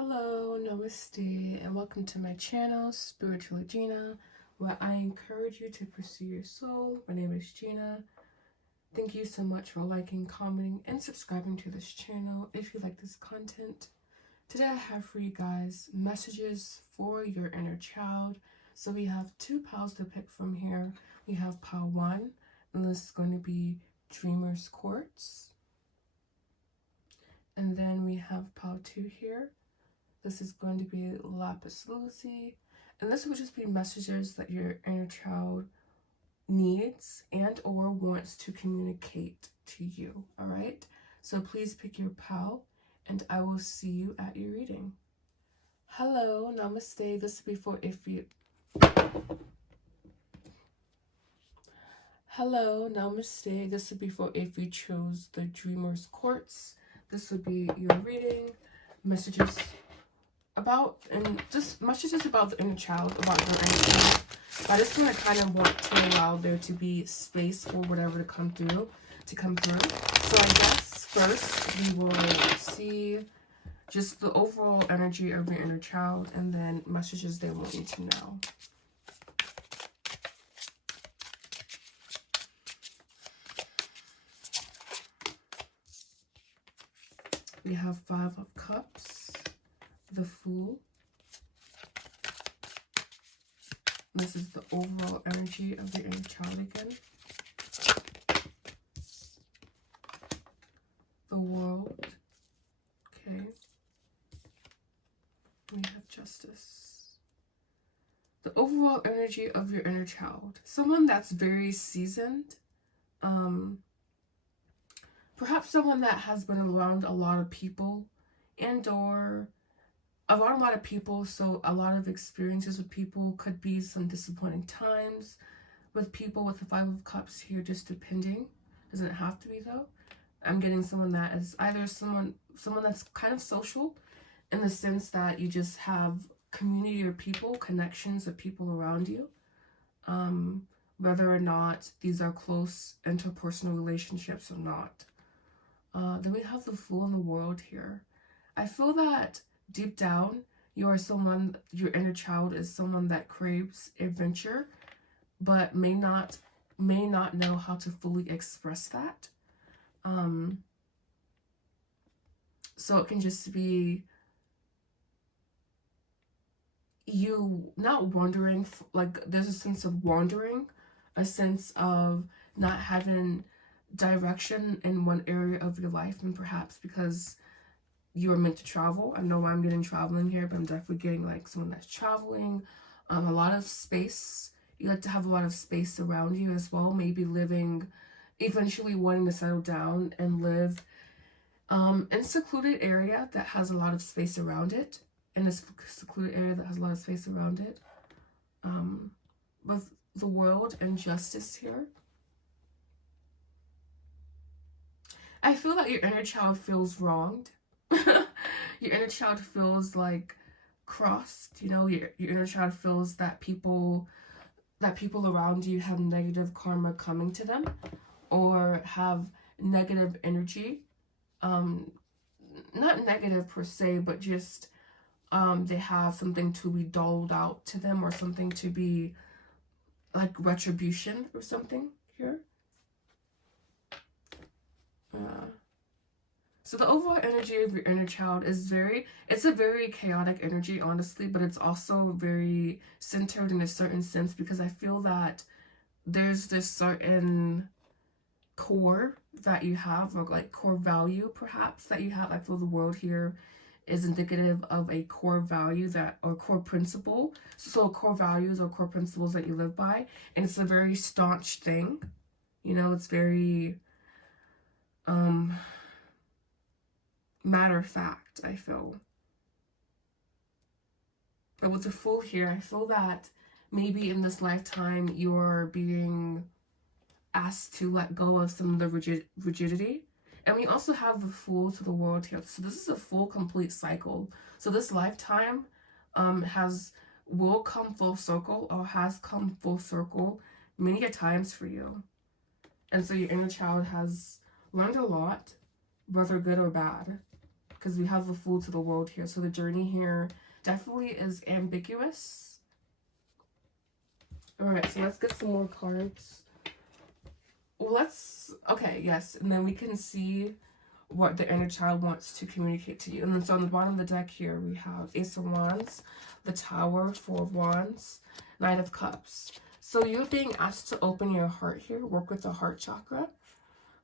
Hello, Namaste, and welcome to my channel, Spiritually Gina, where I encourage you to pursue your soul. My name is Gina. Thank you so much for liking, commenting, and subscribing to this channel if you like this content. Today I have for you guys messages for your inner child. So we have two piles to pick from here. We have pile 1, and this is going to be Dreamer's Quartz. And then we have pile 2 here. This is going to be lapis lazuli, and this will just be messages that your inner child needs and or wants to communicate to you. All right, so please pick your pile and I will see you at your reading. Hello, namaste. This will be for if you chose the Dreamer's Quartz. This would be your reading, messages about, and just messages about the inner child, about your inner child. I just want to kind of want to allow there to be space for whatever to come through. So I guess first we will see just the overall energy of your inner child, and then messages they want you to know. We have 5 of Cups, the Fool. This is the overall energy of the inner child again. The World. Okay. We have Justice. The overall energy of your inner child. Someone that's very seasoned. Perhaps someone that has been around a lot of people and or around a lot of people, so a lot of experiences with people. Could be some disappointing times with people with the 5 of Cups here, just depending. Doesn't have to be though. I'm getting someone that is either someone that's kind of social, in the sense that you just have community or people, connections of people around you. Whether or not these are close interpersonal relationships or not. Then we have the Fool in the World here. I feel that deep down, your inner child is someone that craves adventure, but may not know how to fully express that. So it can just be you not wandering, like there's a sense of wandering, a sense of not having direction in one area of your life, and perhaps because you are meant to travel. I know I'm getting traveling here, but I'm definitely getting like someone that's traveling, a lot of space. You like to have a lot of space around you as well, maybe eventually wanting to settle down and live in a secluded area that has a lot of space around it, with the World and Justice here. I feel that your inner child feels wronged. Your inner child feels like crossed. You know, your inner child feels that people around you have negative karma coming to them, or have negative energy. Not negative per se, but just they have something to be doled out to them, or something to be like retribution or something here. So the overall energy of your inner child is it's a very chaotic energy, honestly, but it's also very centered in a certain sense, because I feel that there's this certain core that you have, or like core value perhaps that you have. I feel the World here is indicative of a core value or core principle. So core values or core principles that you live by, and it's a very staunch thing. You know, it's very matter of fact, I feel. But with the Fool here, I feel that maybe in this lifetime you're being asked to let go of some of the rigidity. And we also have the Fool to the World here. So this is a full complete cycle. So this lifetime will come full circle, or has come full circle many a times for you. And so your inner child has learned a lot, whether good or bad. because we have the Fool to the World here. So the journey here definitely is ambiguous. All right, so let's get some more cards. Okay, yes, and then we can see what the inner child wants to communicate to you. And then so on the bottom of the deck here, we have Ace of Wands, the Tower, Four of Wands, Knight of Cups. So you're being asked to open your heart here, work with the heart chakra.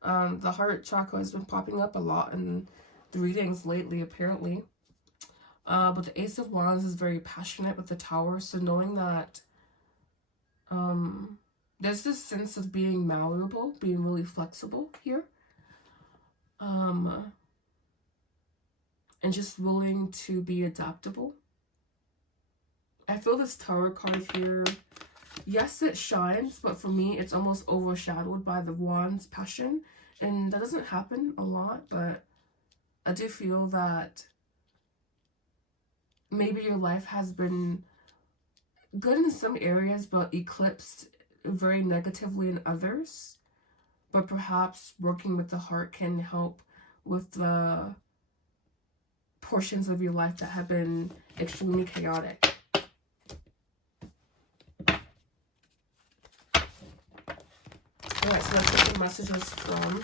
The heart chakra has been popping up a lot in the readings lately, apparently. But the Ace of Wands is very passionate with the Tower, so knowing that there's this sense of being malleable, being really flexible here. And just willing to be adaptable. I feel this Tower card here, yes, it shines, but for me, it's almost overshadowed by the Wands passion. And that doesn't happen a lot, but I do feel that maybe your life has been good in some areas, but eclipsed very negatively in others. But perhaps working with the heart can help with the portions of your life that have been extremely chaotic. Alright, so let's get the messages from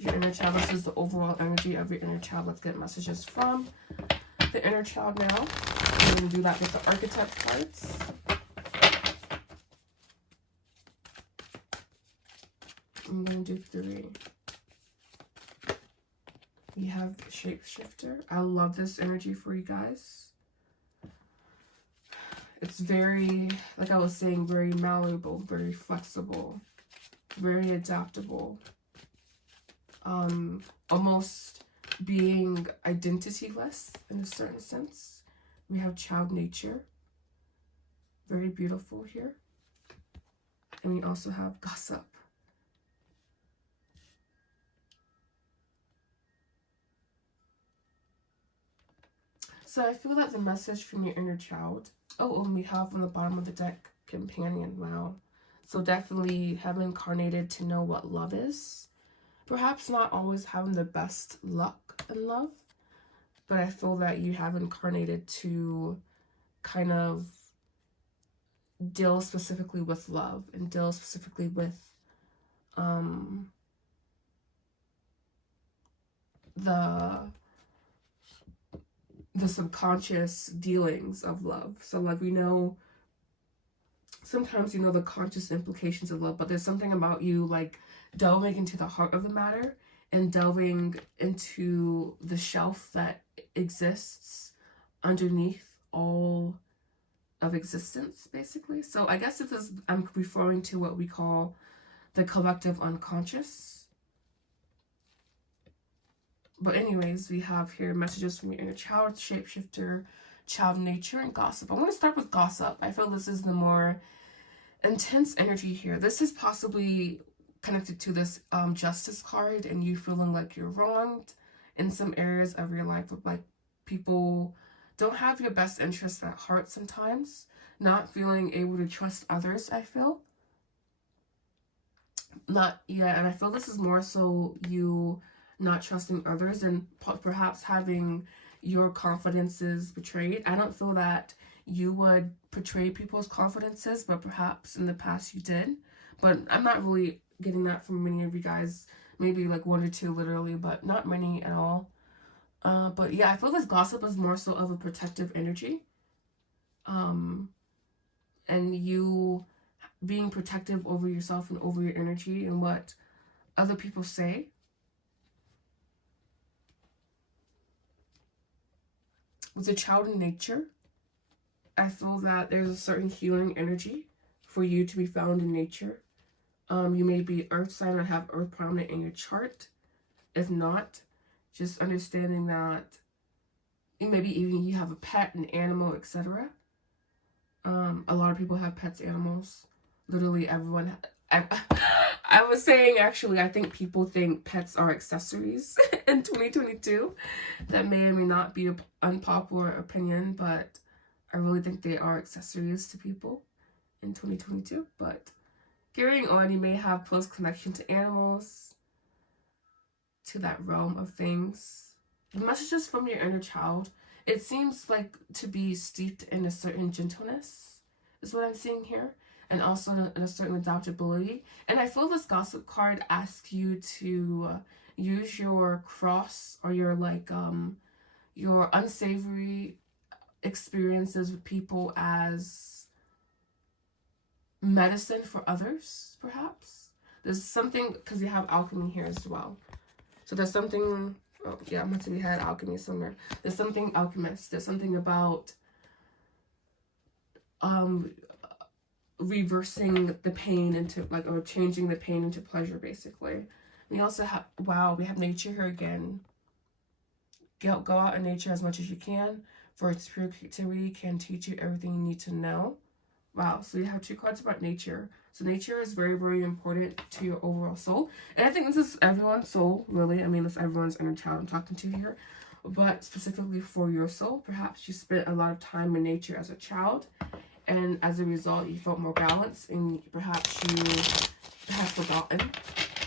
your inner child. This is the overall energy of your inner child. Let's get messages from the inner child now. We're going to do that with the archetype cards. I'm going to do 3. We have Shapeshifter. I love this energy for you guys. It's very, like I was saying, very malleable, very flexible, very adaptable. Almost being identityless in a certain sense. We have Child Nature. Very beautiful here. And we also have Gossip. So I feel that the message from your inner child. Oh, and we have on the bottom of the deck, Companion. Wow. So definitely have incarnated to know what love is. Perhaps not always having the best luck in love, but I feel that you have incarnated to kind of deal specifically with love and deal specifically with the subconscious dealings of love. So like we know sometimes you know the conscious implications of love, but there's something about you like delving into the heart of the matter and delving into the shelf that exists underneath all of existence, basically. So I guess I'm referring to what we call the collective unconscious. But anyways, we have here messages from your inner child, Shapeshifter, Child Nature, and Gossip. I want to start with Gossip. I feel this is the more intense energy here. This is possibly connected to this Justice card and you feeling like you're wronged in some areas of your life. Like people don't have your best interests at heart sometimes. Not feeling able to trust others, I feel. And I feel this is more so you not trusting others and perhaps having your confidences betrayed. I don't feel that you would betray people's confidences, but perhaps in the past you did. But I'm not really getting that from many of you guys. Maybe like 1 or 2 literally, but not many at all. But yeah, I feel this Gossip is more so of a protective energy. And you being protective over yourself and over your energy and what other people say. With the Child in Nature, I feel that there's a certain healing energy for you to be found in nature. You may be Earth sign or have Earth prominent in your chart. If not, just understanding that maybe even you have a pet, an animal, etc. A lot of people have pets, animals. Literally everyone. I was saying, actually, I think people think pets are accessories in 2022. That may or may not be an unpopular opinion, but I really think they are accessories to people in 2022. But carrying on, you may have close connection to animals, to that realm of things. messages from your inner child, it seems like to be steeped in a certain gentleness, is what I'm seeing here, and also in a certain adaptability. And I feel this gossip card asks you to use your cross or your your unsavory experiences with people as medicine for others, perhaps. There's something, because you have alchemy here as well. So there's something, oh yeah, I must have had alchemy somewhere. There's something alchemist. There's something about reversing the pain into, like, or changing the pain into pleasure, basically. We also have, wow, we have nature here again. Go out in nature as much as you can, for its pure creativity can teach you everything you need to know. Wow, so you have 2 cards about nature. So nature is very, very important to your overall soul. And I think this is everyone's soul, really. I mean, this is everyone's inner child I'm talking to here. But specifically for your soul, perhaps you spent a lot of time in nature as a child. And as a result, you felt more balanced. And perhaps you have forgotten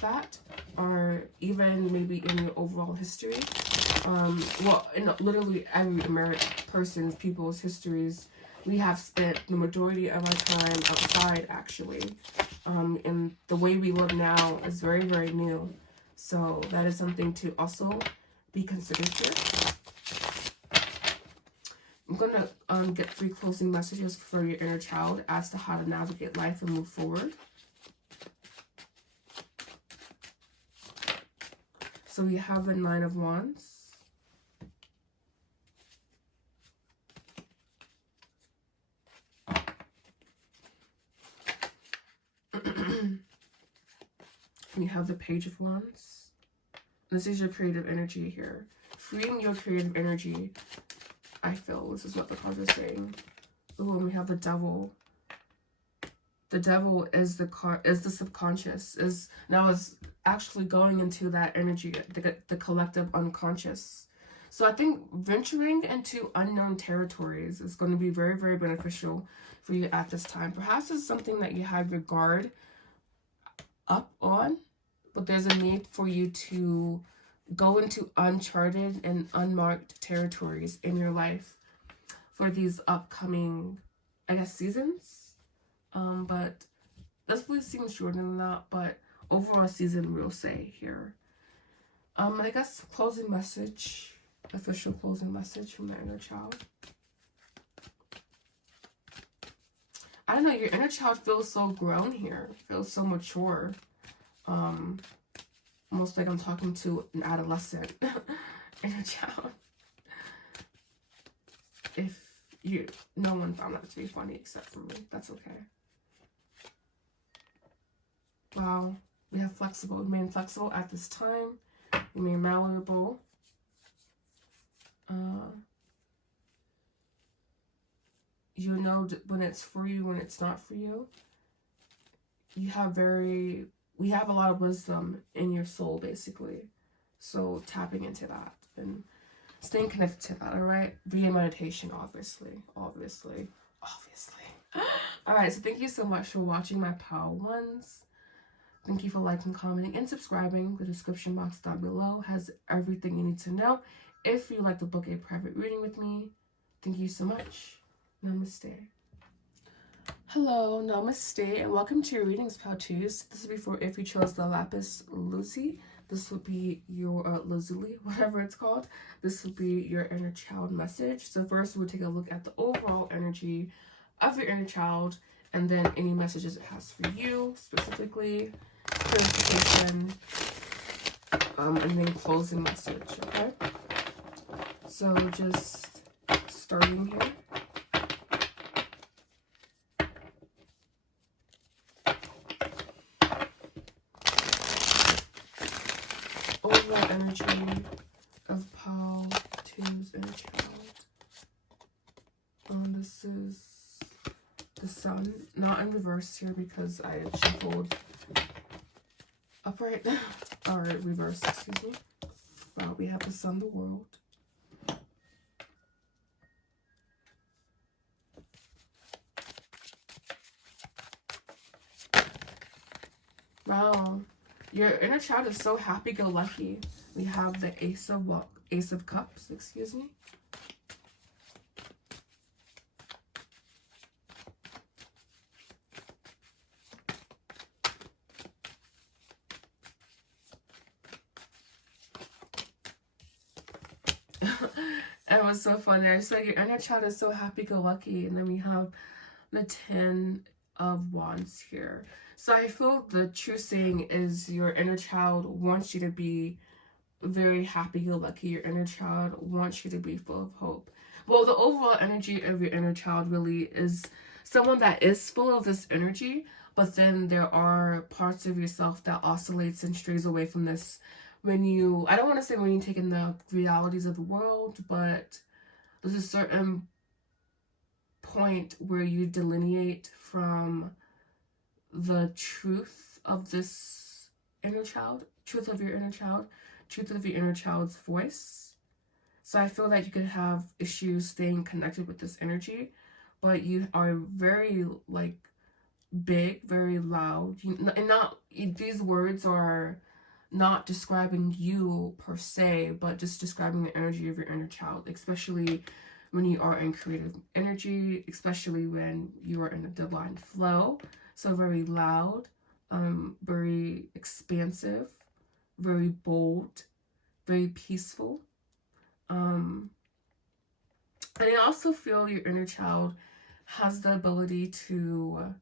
that. Or even maybe in your overall history. Well, in literally every people's histories, we have spent the majority of our time outside, actually. And the way we live now is very, very new. So that is something to also be considered here. I'm going to get 3 closing messages for your inner child as to how to navigate life and move forward. So we have the 9 of Wands. We have the Page of Wands. This is your creative energy here. Freeing your creative energy, I feel. This is what the cards are saying. Ooh, and we have the Devil. The Devil is the subconscious. Is actually going into that energy, the collective unconscious. So I think venturing into unknown territories is going to be very, very beneficial for you at this time. Perhaps it's something that you have your guard up on, but there's a need for you to go into uncharted and unmarked territories in your life for these upcoming, I guess, seasons. But this really seems shorter than that, but overall season we'll say here. I guess closing message, official closing message from the inner child. I don't know, your inner child feels so grown here, feels so mature. Almost like I'm talking to an adolescent inner child. If no one found that to be funny except for me, that's okay. Wow, we have flexible. Remain flexible at this time. Remain malleable. You know when it's for you, when it's not for you. We have a lot of wisdom in your soul, basically. So tapping into that and staying connected to that, all right? Via meditation, obviously. All right, so thank you so much for watching my Power Ones. Thank you for liking, commenting, and subscribing. The description box down below has everything you need to know if you'd like to book a private reading with me. Thank you so much. Namaste. Hello, namaste, and welcome to your readings, Pal-Tus. This will be for if you chose the Lapis Lazuli. This will be your Lazuli, whatever it's called. This will be your inner child message. So first we'll take a look at the overall energy of your inner child, and then any messages it has for you, specifically, clarification, and then closing message, okay? So just starting here. Overall energy of Pal-Tus inner child. This is the Sun, not in reverse here because I shuffled upright, or reverse, excuse me. Wow, we have the Sun, the World. Wow, your inner child is so happy-go-lucky. We have the Ace of Ace of Cups, excuse me. It was so funny. I said your inner child is so happy-go-lucky, and then we have the 10 of Wands here. So I feel the true saying is your inner child wants you to be very happy-go-lucky. Your inner child wants you to be full of hope. Well, the overall energy of your inner child really is someone that is full of this energy, but then there are parts of yourself that oscillates and strays away from this when you, I don't want to say when you take in the realities of the world, but there's a certain point where you delineate from the truth of this inner child, truth of your inner child, truth of your inner child's voice. So I feel that you could have issues staying connected with this energy, but you are very like big, very loud, and not, these words are not describing you per se, but just describing the energy of your inner child, especially when you are in creative energy, especially when you are in a divine flow. So very loud, very expansive, very bold, very peaceful. And I also feel your inner child has the ability to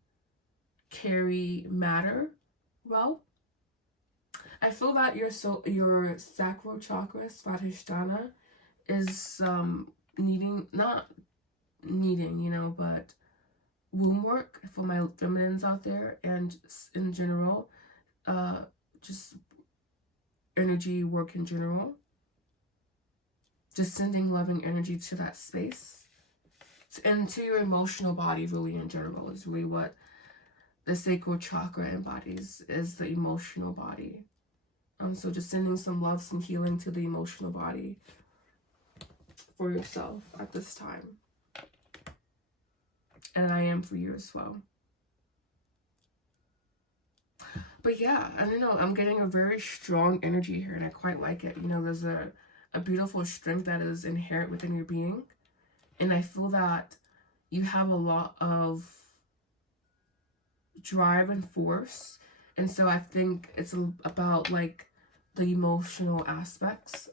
carry matter well. I feel that your sacral chakra, Svadhisthana, is not needing, you know, but womb work for my feminines out there, and in general, just energy work in general. Just sending loving energy to that space. And to your emotional body, really, in general, is really what the sacral chakra embodies, is the emotional body. So just sending some love, some healing to the emotional body for yourself at this time. And I am for you as well. But yeah, I don't know, I'm getting a very strong energy here, and I quite like it. You know, there's a beautiful strength that is inherent within your being. And I feel that you have a lot of drive and force. And so I think it's about like the emotional aspects,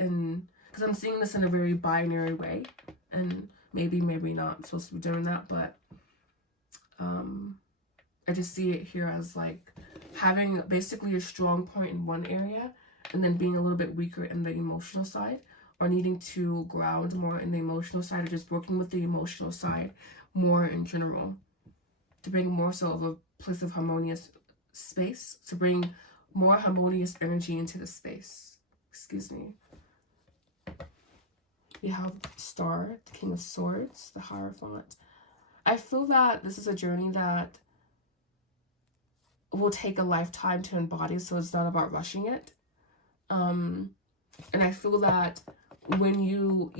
and because I'm seeing this in a very binary way, and maybe not I'm supposed to be doing that, but I just see it here as like having basically a strong point in one area and then being a little bit weaker in the emotional side, or needing to ground more in the emotional side, or just working with the emotional side more in general to bring more so of a place of harmonious space, to bring more harmonious energy into the space. Excuse me. We have Star, the King of Swords, the Hierophant. I feel that this is a journey that will take a lifetime to embody, so it's not about rushing it. And I feel that when you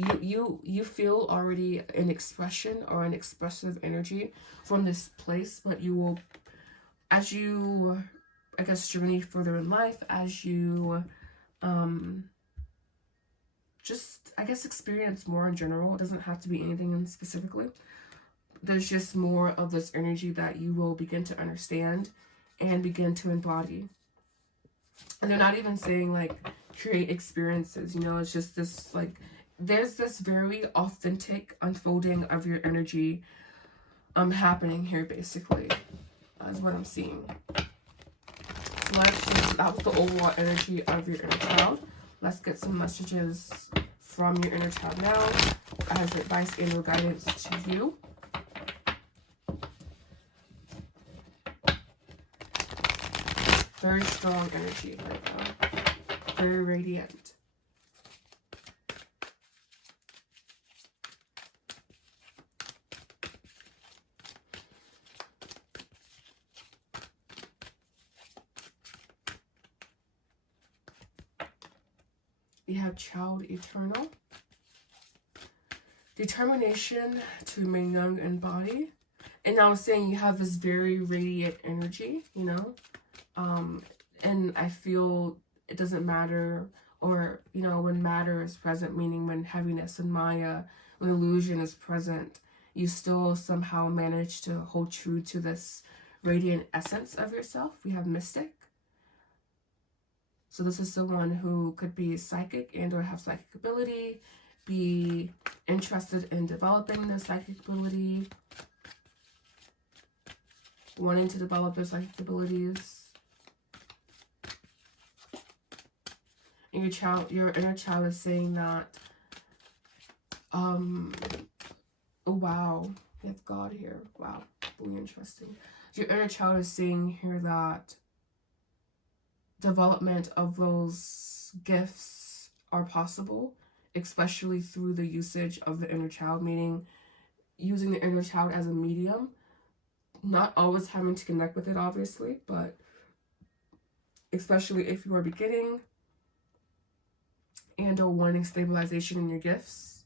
feel already an expression or an expressive energy from this place, but you will, as you, I guess, journey further in life, as you just, I guess, experience more in general. It doesn't have to be anything in specifically. There's just more of this energy that you will begin to understand and begin to embody. And they're not even saying like create experiences, you know, it's just this like, there's this very authentic unfolding of your energy happening here, basically, is what I'm seeing. So that was the overall energy of your inner child. Let's get some messages from your inner child now as advice and or guidance to you. Very strong energy right now. Very radiant. We have Child Eternal. Determination to remain young in body. And now I'm saying you have this very radiant energy, you know. And I feel it doesn't matter or, you know, when matter is present, meaning when heaviness and Maya, when illusion is present, you still somehow manage to hold true to this radiant essence of yourself. We have mystic. So this is someone who could be psychic and or have psychic ability, be interested in developing their psychic ability, wanting to develop their psychic abilities. And your inner child is saying that, oh wow, we have God here. Wow, really interesting. Your inner child is saying here that development of those gifts are possible, especially through the usage of the inner child, meaning using the inner child as a medium, not always having to connect with it, obviously, but especially if you are beginning and or wanting stabilization in your gifts,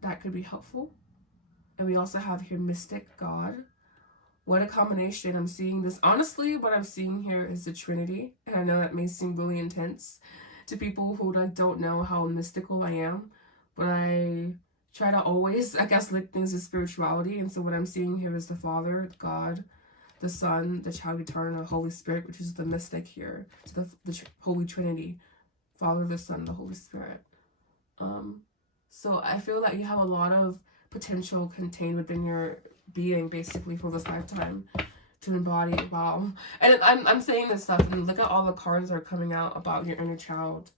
that could be helpful. And we also have here mystic, God. What a combination. I'm seeing this. Honestly, what I'm seeing here is the Trinity. And I know that may seem really intense to people who don't know how mystical I am. But I try to always, I guess, link things to spirituality. And so what I'm seeing here is the Father, God, the Son, the Child Eternal, the Holy Spirit, which is the mystic here. So the Holy Trinity. Father, the Son, the Holy Spirit. So I feel that you have a lot of potential contained within your being, basically, for this lifetime to embody. Wow. And I'm saying this stuff, and look at all the cards that are coming out about your inner child.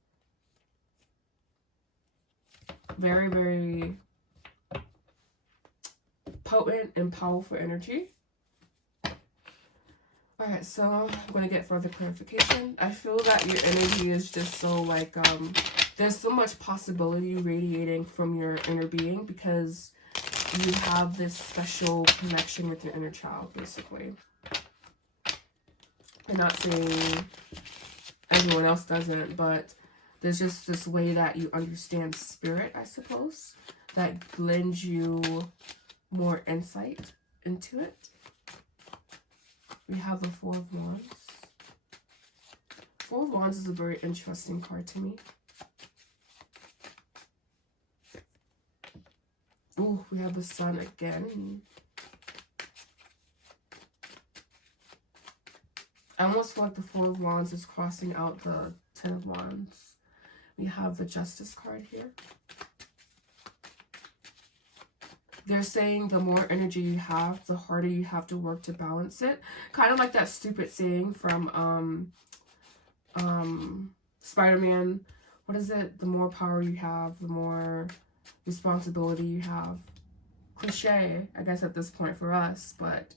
Very, very potent and powerful energy. Alright, so I'm going to get further clarification. I feel that your energy is just so like, there's so much possibility radiating from your inner being because you have this special connection with your inner child, basically. I'm not saying everyone else doesn't, but there's just this way that you understand spirit, I suppose, that lends you more insight into it. We have the Four of Wands. Four of Wands is a very interesting card to me. Ooh, we have the Sun again. I almost feel like the Four of Wands is crossing out the Ten of Wands. We have the Justice card here. They're saying the more energy you have, the harder you have to work to balance it. Kind of like that stupid saying from Spider-Man. What is it? The more power you have, the more responsibility you have. Cliche, I guess, at this point for us, but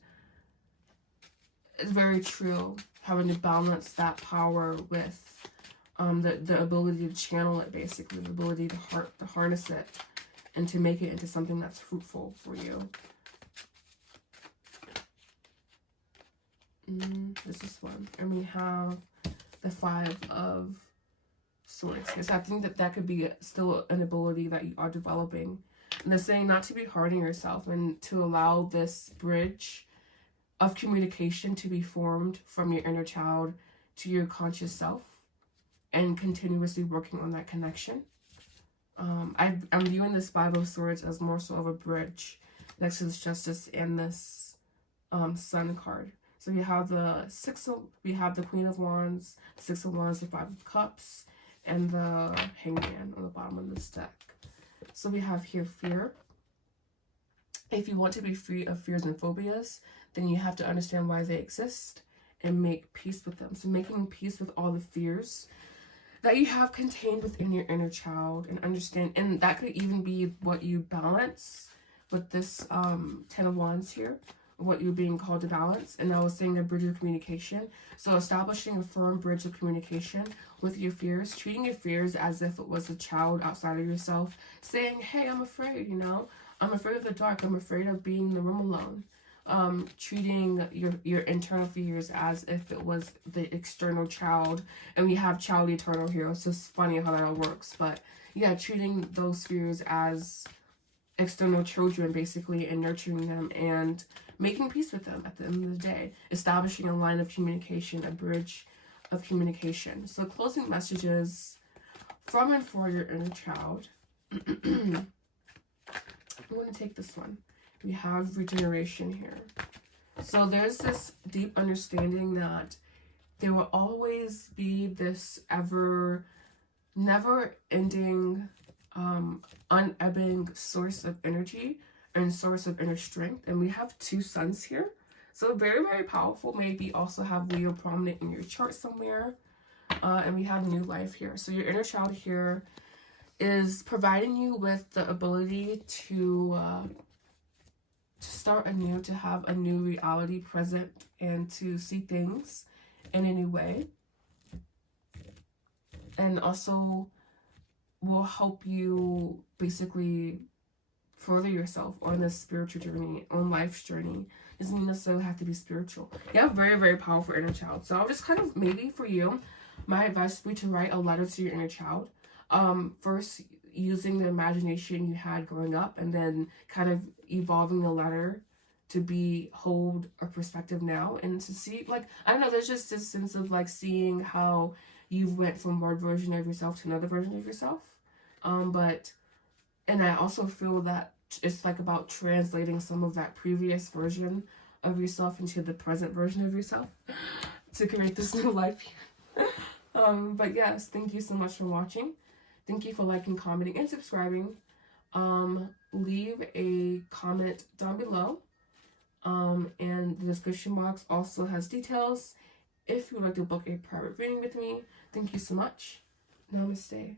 it's very true. Having to balance that power with the ability to channel it, basically. The ability to harness it. And to make it into something that's fruitful for you. This is one. And we have the Five of Swords. Because I think that could be still an ability that you are developing. And they're saying not to be hard on yourself and to allow this bridge of communication to be formed from your inner child to your conscious self. And continuously working on that connection. I'm viewing this Five of Swords as more so of a bridge next to this Justice and this Sun card. So we have we have the Queen of Wands, Six of Wands, the Five of Cups, and the Hangman on the bottom of this deck. So we have here fear. If you want to be free of fears and phobias, then you have to understand why they exist and make peace with them. So making peace with all the fears that you have contained within your inner child and understand, and that could even be what you balance with this Ten of Wands here, what you're being called to balance. And I was saying a bridge of communication. So establishing a firm bridge of communication with your fears, treating your fears as if it was a child outside of yourself, saying, hey, I'm afraid, you know, I'm afraid of the dark, I'm afraid of being in the room alone. Treating your internal fears as if it was the external child, and we have Child Eternal here. It's just funny how that all works, but yeah, treating those fears as external children, basically, and nurturing them and making peace with them at the end of the day, establishing a line of communication, a bridge of communication. So closing messages from and for your inner child. I'm going to take this one. We have regeneration here. So there's this deep understanding that there will always be this never-ending, unebbing source of energy and source of inner strength. And we have 2 suns here. So very, very powerful. Maybe also have Leo prominent in your chart somewhere. And we have new life here. So your inner child here is providing you with the ability to start anew, to have a new reality present, and to see things in a new way. And also will help you basically further yourself on this spiritual journey, on life's journey. It doesn't necessarily have to be spiritual. You have a very, very powerful inner child. So I'll just kind of, maybe for you, my advice would be to write a letter to your inner child. First, using the imagination you had growing up, and then kind of evolving the letter to hold a perspective now, and to see, like, I don't know, there's just this sense of like seeing how you've went from one version of yourself to another version of yourself. And I also feel that it's like about translating some of that previous version of yourself into the present version of yourself to create this new life. But yes, thank you so much for watching. Thank you for liking, commenting, and subscribing. Leave a comment down below. And the description box also has details if you would like to book a private reading with me. Thank you so much. Namaste.